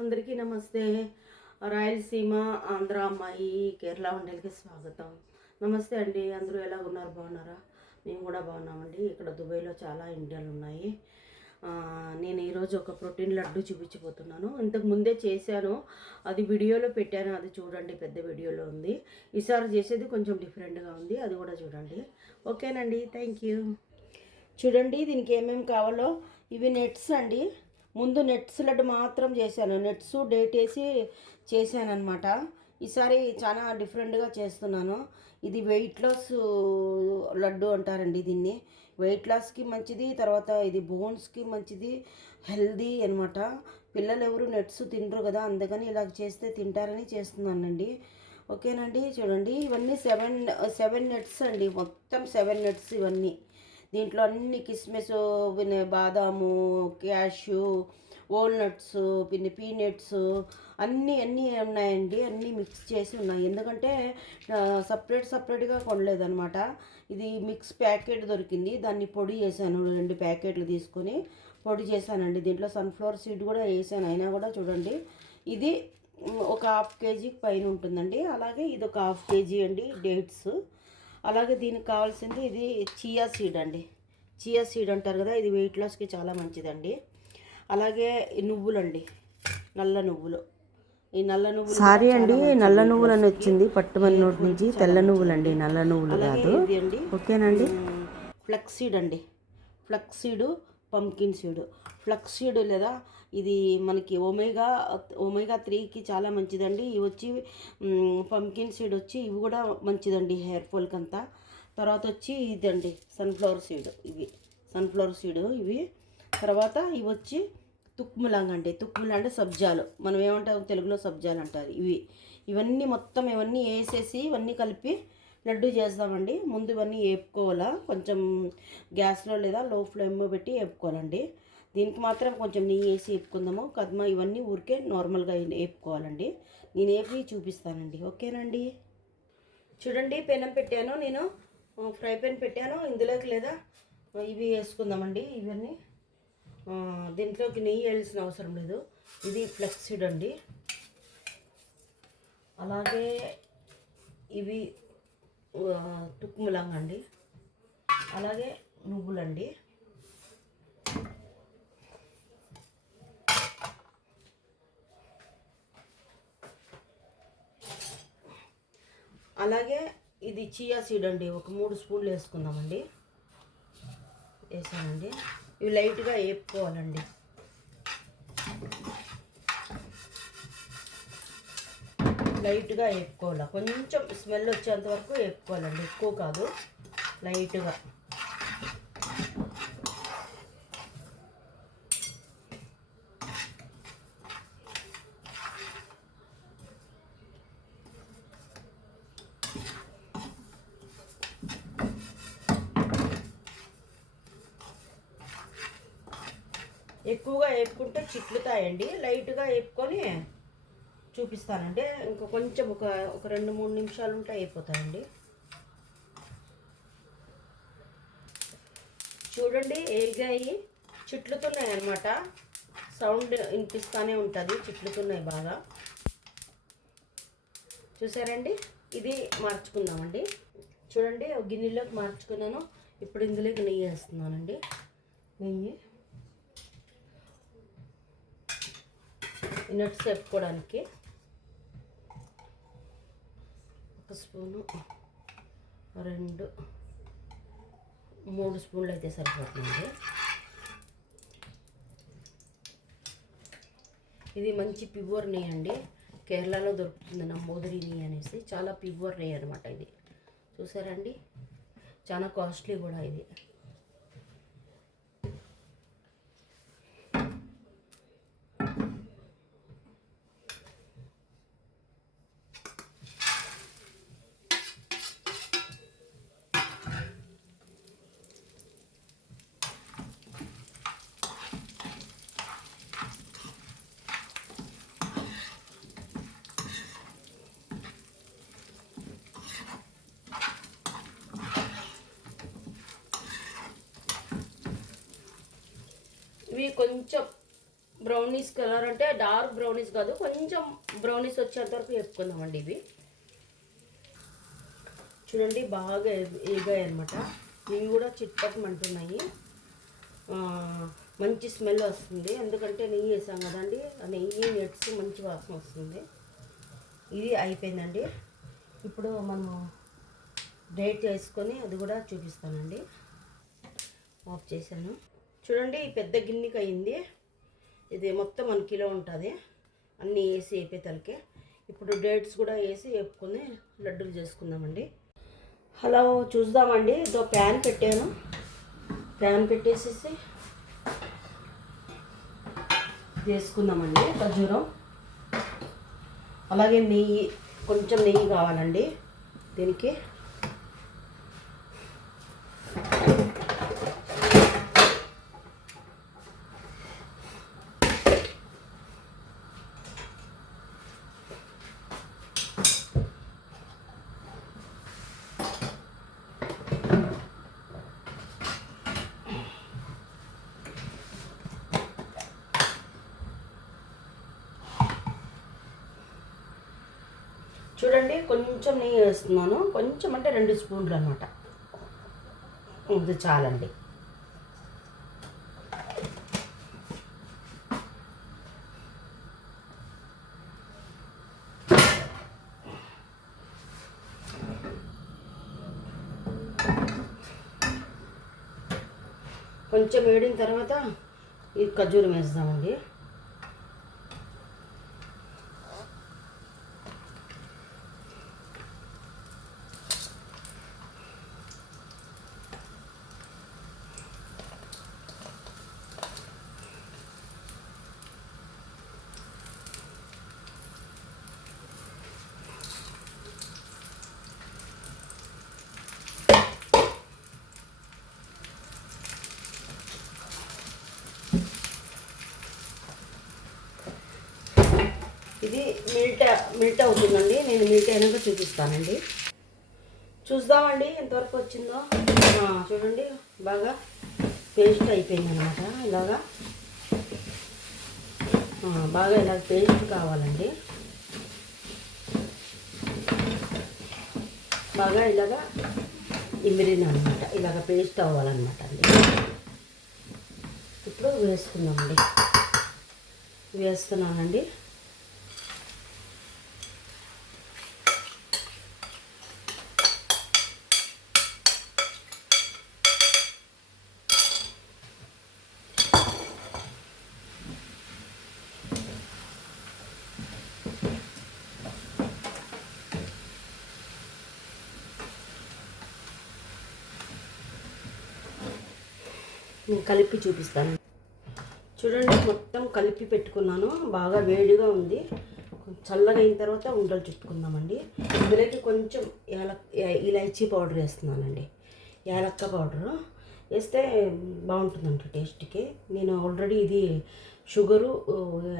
అందరికీ నమస్తే. రాయలసీమ ఆంధ్ర అమ్మాయి కేరళ వంటలకి స్వాగతం. నమస్తే అండి. అందరూ ఎలా ఉన్నారు? బాగున్నారా? మేము కూడా బాగున్నామండి. ఇక్కడ దుబాయ్లో చాలా ఇండియాలు ఉన్నాయి. నేను ఈరోజు ఒక ప్రోటీన్ లడ్డు చూపించబోతున్నాను. ఇంతకు ముందే చేశాను, అది వీడియోలో పెట్టాను, అది చూడండి, పెద్ద వీడియోలో ఉంది. ఈసారి చేసేది కొంచెం డిఫరెంట్గా ఉంది, అది కూడా చూడండి. ఓకేనండి, థ్యాంక్ యూ. చూడండి, దీనికి ఏమేమి కావాలో. ఇవి నెట్స్ అండి. ముందు నెట్స్ లడ్డు మాత్రం చేశాను, నెట్స్ డేట్ వేసి చేశాను అనమాట. ఈసారి చాలా డిఫరెంట్గా చేస్తున్నాను. ఇది వెయిట్ లాస్ లడ్డు అంటారండి దీన్ని. వెయిట్ లాస్కి మంచిది, తర్వాత ఇది బోన్స్కి మంచిది, హెల్దీ అనమాట. పిల్లలు ఎవరు నెట్స్ తినరు కదా, అందుకని ఇలా చేస్తే తింటారని చేస్తున్నానండి. ఓకేనండి. చూడండి, ఇవన్నీ సెవెన్ నెట్స్ అండి, మొత్తం 7 నెట్స్ ఇవన్నీ. దీంట్లో అన్ని కిస్మిస్, పిన్ని బాదాము, క్యాష్యూ, వాల్నట్స్, పిన్ని పీనట్స్ అన్నీ ఉన్నాయండి. అన్నీ మిక్స్ చేసి ఉన్నాయి, ఎందుకంటే సపరేట్గా కొనలేదనమాట. ఇది మిక్స్ ప్యాకెట్ దొరికింది, దాన్ని పొడి చేశాను. 2 ప్యాకెట్లు తీసుకొని పొడి చేశానండి. దీంట్లో సన్ఫ్లవర్ సీడ్ కూడా వేసాను, అయినా కూడా చూడండి ఇది ఒక 1/2 కేజీకి పైన ఉంటుందండి. అలాగే ఇది ఒక 1/2 కేజీ అండి డేట్స్. అలాగే దీనికి కావాల్సింది ఇది చియా సీడ్ అండి. చియా సీడ్ అంటారు కదా, ఇది వెయిట్ లాస్కి చాలా మంచిదండి. అలాగే నువ్వులండి, నల్ల నువ్వులు. ఈ నల్ల నువ్వులు సారీ అండి, నల్ల నువ్వులని వచ్చింది పట్టుమన్నోటి నుంచి, తెల్ల నువ్వులండి, నల్ల నువ్వులు కాదు. ఓకేనండి. ఫ్లక్స్ సీడ్ అండి, flux seed, pumpkin seed. Flux seed లేదా ఇది మనకి ఒమేగా 3కి చాలా మంచిదండి. ఇవి వచ్చి పంకిన్ సీడ్ వచ్చి ఇవి కూడా మంచిదండి హెయిర్ ఫాల్కి అంతా. తర్వాత వచ్చి ఇదండి సన్ఫ్లవర్ సీడ్, ఇవి సన్ఫ్లవర్ సీడ్ ఇవి. తర్వాత ఇవి వచ్చి తుక్ములాంగ్ అండి. తుక్ముల అంటే సబ్జాలు, మనం ఏమంటాం తెలుగులో సబ్జాలు అంటారు. ఇవన్నీ మొత్తం ఇవన్నీ వేసేసి ఇవన్నీ కలిపి లడ్డు చేస్తామండి. ముందు ఇవన్నీ వేపుకోవాలా, కొంచెం గ్యాస్లో లేదా లో ఫ్లేమ్లో పెట్టి వేపుకోవాలండి. దీనికి మాత్రం కొంచెం నెయ్యి వేసి వేపుకుందాము కదమా. ఇవన్నీ ఊరికే నార్మల్గా వేపుకోవాలండి. నేను వేపి చూపిస్తానండి. ఓకేనండి. చూడండి, పెనం పెట్టాను నేను, ఫ్రై పాన్ పెట్టాను. ఇందులోకి లేదా ఇవి వేసుకుందామండి. ఇవన్నీ దీంట్లోకి నెయ్యి వేయాల్సిన అవసరం లేదు. ఇది ఫ్లక్స్ సీడ్ అండి. అలాగే ఇవి తుక్ములంగ్ అండి. అలాగే నువ్వులండి. అలాగే ఇది చియా సీడ్ అండి, ఒక 3 స్పూన్లు వేసుకుందామండి. వేసానండి. ఇవి లైట్గా వేపుకోవాలండి. లైట్గా వేపుకోవాలి, కొంచెం స్మెల్ వచ్చేంత వరకు వేపుకోవాలండి, ఎక్కువ కాదు, లైట్గా. ఎక్కువగా వేపుకుంటే చిట్లుతాయండి, లైట్గా వేపుకొని చూపిస్తానండి. ఇంకా కొంచెం ఒక 2-3 నిమిషాలు ఉంటే అయిపోతాయండి. చూడండి, ఏగాయి చిట్లుతున్నాయి అన్నమాట. సౌండ్ వినిపిస్తూనే ఉంటుంది, చిట్లుతున్నాయి బాగా. చూసారండి, ఇది మార్చుకుందామండి. చూడండి, ఒక గిన్నెలోకి మార్చుకున్నాను. ఇప్పుడు ఇందులోకి నెయ్యి వేస్తున్నానండి. నెయ్యి నట్స్ వేపుకోవడానికి 1 స్పూను, 2, 3 స్పూన్లు అయితే సరిపోతుంది. ఇది మంచి ప్యూర్ నెయ్యి అండి, కేరళలో దొరుకుతుంది, నమ్మోదరి నెయ్యి అనేసి. చాలా ప్యూర్ నెయ్యి అనమాట ఇది. చూసారండి, చాలా కాస్ట్లీ కూడా ఇది. ఇవి కొంచెం బ్రౌనీస్ కలర్ అంటే డార్క్ బ్రౌనీస్ కాదు, కొంచెం బ్రౌనీస్ వచ్చేంత వరకు వేపుకుందామండి. ఇవి చూడండి బాగా ఎగాయి అనమాట. ఇవి కూడా చిట్టమంటున్నాయి. మంచి స్మెల్ వస్తుంది, ఎందుకంటే నెయ్యి వేసాం కదండి. ఆ నెయ్యి నెట్స్ మంచి వాసన వస్తుంది. ఇది అయిపోయిందండి. ఇప్పుడు మనము డేట్ చేసుకొని అది కూడా చూపిస్తానండి. ఆఫ్ చేశాను. చూడండి ఈ పెద్ద గిన్నెకి అయింది. ఇది మొత్తం 1 కిలో ఉంటుంది. అన్నీ వేసి వేపేతలకే ఇప్పుడు డేట్స్ కూడా వేసి వేపుకొని లడ్డూలు చేసుకుందామండి. హలో, చూద్దామండి. ఇదో ప్యాన్ పెట్టాను. ప్యాన్ పెట్టేసేసి వేసుకుందామండి ఖర్జూరం. అలాగే నెయ్యి, కొంచెం నెయ్యి కావాలండి దీనికి. చూడండి కొంచెం నెయ్యి వేస్తున్నాను. కొంచెం అంటే 2 స్పూన్లు అనమాట. ఇది చాలండి. కొంచెం వేడిన తర్వాత ఈ ఖర్జూరం వేస్తామండి. ఇది మిల్ట్ అవుతుందండి. నేను మిల్ట్ అయినాక చూపిస్తానండి. చూద్దామండి ఎంతవరకు వచ్చిందో. చూడండి బాగా పేస్ట్ అయిపోయింది అనమాట. ఇలాగా బాగా ఇలా పేస్ట్ కావాలండి. బాగా ఇలాగా ఇమిరింది అనమాట. ఇలాగ పేస్ట్ అవ్వాలన్నమాట అండి. ఇప్పుడు వేసుకుందామండి. వేస్తున్నానండి. నేను కలిపి చూపిస్తాను. చూడండి మొత్తం కలిపి పెట్టుకున్నాను. బాగా వేడిగా ఉంది. చల్లగా అయిన తర్వాత ఉండలు చుట్టుకుందామండి. ఇందులోకి కొంచెం ఇలాచీ పౌడర్ వేస్తున్నానండి. యాలక్క పౌడరు వేస్తే బాగుంటుందండి టేస్ట్కి. నేను ఆల్రెడీ ఇది షుగరు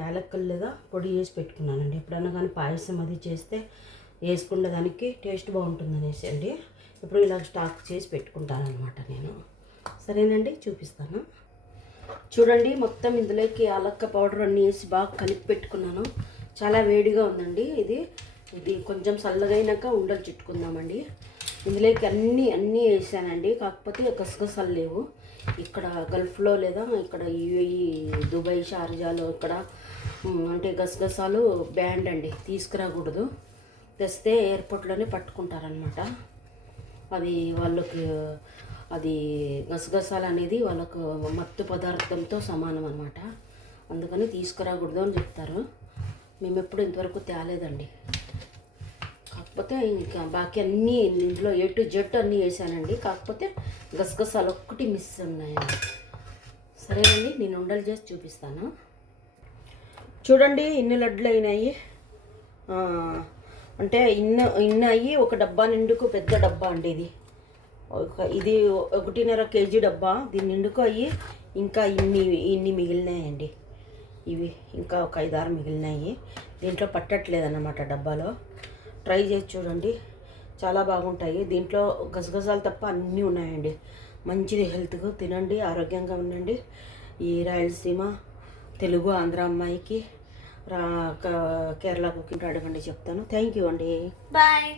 యాలక్కలు లేదా పొడి చేసి పెట్టుకున్నానండి. ఎప్పుడన్నా కానీ పాయసం అది చేస్తే వేసుకునే దానికి టేస్ట్ బాగుంటుంది అనేసి అండి. ఇప్పుడు ఇలా స్టాక్ చేసి పెట్టుకుంటాను అనమాట నేను. సరేనండి, చూపిస్తాను. చూడండి మొత్తం ఇందులోకి యాలక్క పౌడర్ అన్నీ వేసి బాగా కలిపి పెట్టుకున్నాను. చాలా వేడిగా ఉందండి. ఇది కొంచెం చల్లగైనాక ఉండలు చుట్టుకుందామండి. ఇందులోకి అన్నీ వేసానండి. కాకపోతే గసగసాలు లేవు. ఇక్కడ గల్ఫ్లో లేదా ఇక్కడ యూఏఈ దుబాయ్ షార్జాలో ఇక్కడ అంటే గసగసాలు బ్యాండ్ అండి, తీసుకురాకూడదు. తెస్తే ఎయిర్పోర్ట్లోనే పట్టుకుంటారనమాట. అది వాళ్ళకి అది గసగసాలు అనేది వాళ్ళకు మత్తు పదార్థంతో సమానం అనమాట. అందుకని తీసుకురాకూడదు అని చెప్తారు. మేము ఎప్పుడు ఇంతవరకు తేలేదండి. కాకపోతే ఇంకా బాకీ అన్నీ ఇంట్లో A to Z అన్నీ వేసానండి. కాకపోతే గసగసాలు ఒక్కటి మిస్ ఉన్నాయండి. సరేనండి, నేను ఉండలు చేసి చూపిస్తాను. చూడండి ఇన్ని లడ్లు అయినాయి. అంటే ఇన్ని అయ్యి ఒక డబ్బా నిండుకు, పెద్ద డబ్బా అండి ఇది. ఇది 1.5 kg డబ్బా. దీని నిండుకు అయ్యి ఇంకా ఇన్ని మిగిలినాయండి. ఇవి ఇంకా ఒక 5-6 మిగిలినాయి. దీంట్లో పట్టట్లేదన్నమాట డబ్బాలో. ట్రై చేసి చూడండి, చాలా బాగుంటాయి. దీంట్లో గసగసాలు తప్ప అన్నీ ఉన్నాయండి. మంచిది హెల్త్కు. తినండి, ఆరోగ్యంగా ఉండండి. ఈ రాయలసీమ తెలుగు ఆంధ్ర అమ్మాయికి కేరళ కుకింగ్ అడగండి చెప్తాను. థ్యాంక్ యూ అండి. బాయ్.